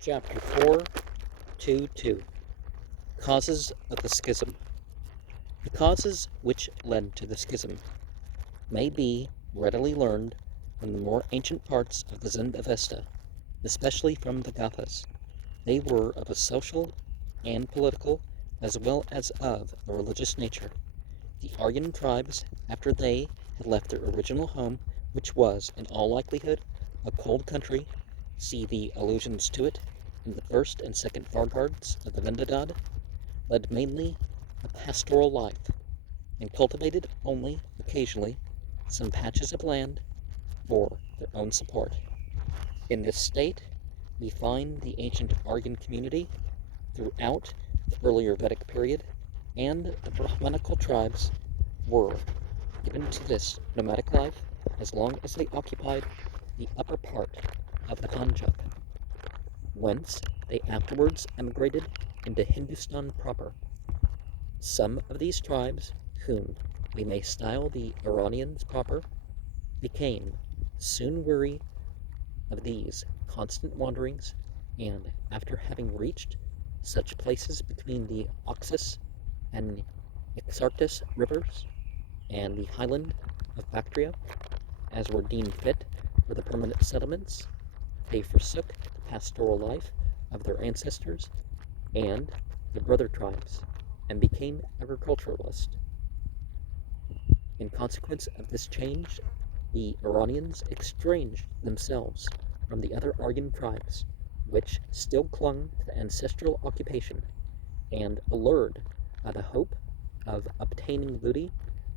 Chapter 4:2:2 Causes of the Schism. The causes which led to the schism may be readily learned from the more ancient parts of the Zend-Avesta, especially from the Gathas. They were of a social and political as well as of a religious nature. The Aryan tribes, after they had left their original home, which was, in all likelihood, a cold country, see the allusions to it in the first and second Vargards of the Vendadad, led mainly a pastoral life, and cultivated only, occasionally, some patches of land for their own support. In this state, we find the ancient Aryan community throughout the earlier Vedic period, and the Brahmanical tribes were given to this nomadic life as long as they occupied the upper part of the Punjab, whence they afterwards emigrated into Hindustan proper. Some of these tribes, whom we may style the Iranians proper, became soon weary of these constant wanderings, and after having reached such places between the Oxus and Ixartus rivers and the highland of Bactria as were deemed fit for the permanent settlements, they forsook the pastoral life of their ancestors and the brother tribes and became agriculturalists. In consequence of this change, the Iranians estranged themselves from the other Aryan tribes, which still clung to the ancestral occupation, and allured by the hope of obtaining booty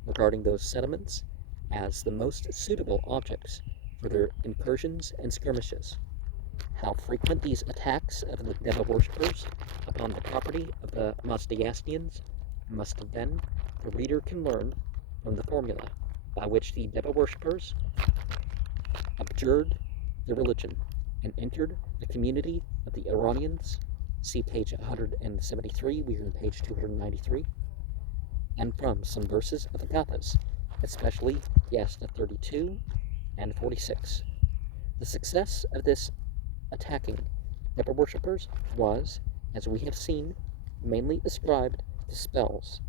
regarding those settlements as the most suitable objects for their incursions and skirmishes. How frequent these attacks of the Deva worshippers upon the property of the Mazdayastians must have been, the reader can learn from the formula by which the Deva worshippers abjured their religion and entered the community of the Iranians. See page 173, we are on page 293, and from some verses of the Gathas, especially Yasna 32 and 46. The success of this attacking Deva worshippers was, as we have seen, mainly ascribed to spells,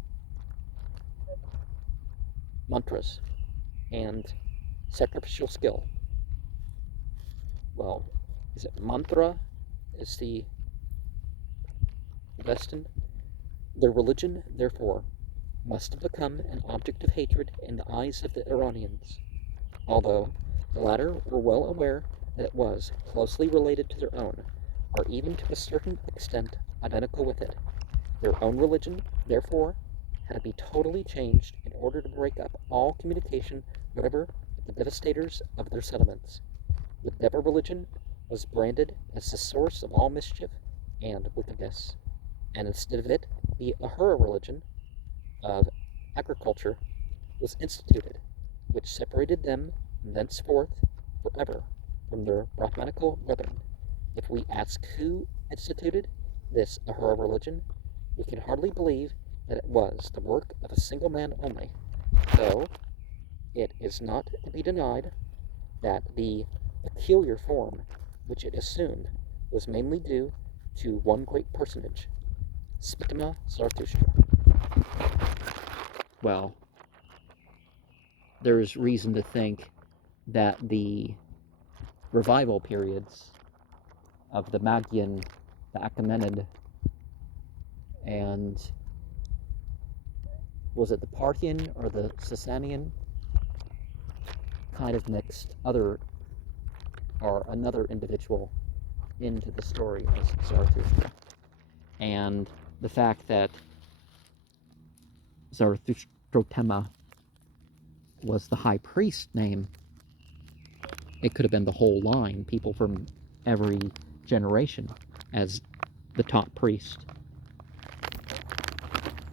mantras, and sacrificial skill. Well, is it mantra? Is the Weston? Their religion, therefore, must have become an object of hatred in the eyes of the Iranians, although the latter were well aware that it was closely related to their own, or even to a certain extent identical with it. Their own religion, therefore, had to be totally changed in order to break up all communication whatever with the devastators of their settlements. The Deva religion was branded as the source of all mischief and wickedness, and instead of it, the Ahura religion of agriculture was instituted, which separated them thenceforth forever from their Brahmanical brethren. If we ask who instituted this Ahura religion, we can hardly believe that it was the work of a single man only, though it is not to be denied that the peculiar form which it assumed was mainly due to one great personage, Spitama Zarathustra. Well, there's reason to think that the revival periods of the Magian, the Achaemenid, and was it the Parthian or the Sasanian? Kind of mixed another individual into the story as Zarathustra. And the fact that Zarathustra was the high priest name, it could have been the whole line, people from every generation as the top priest.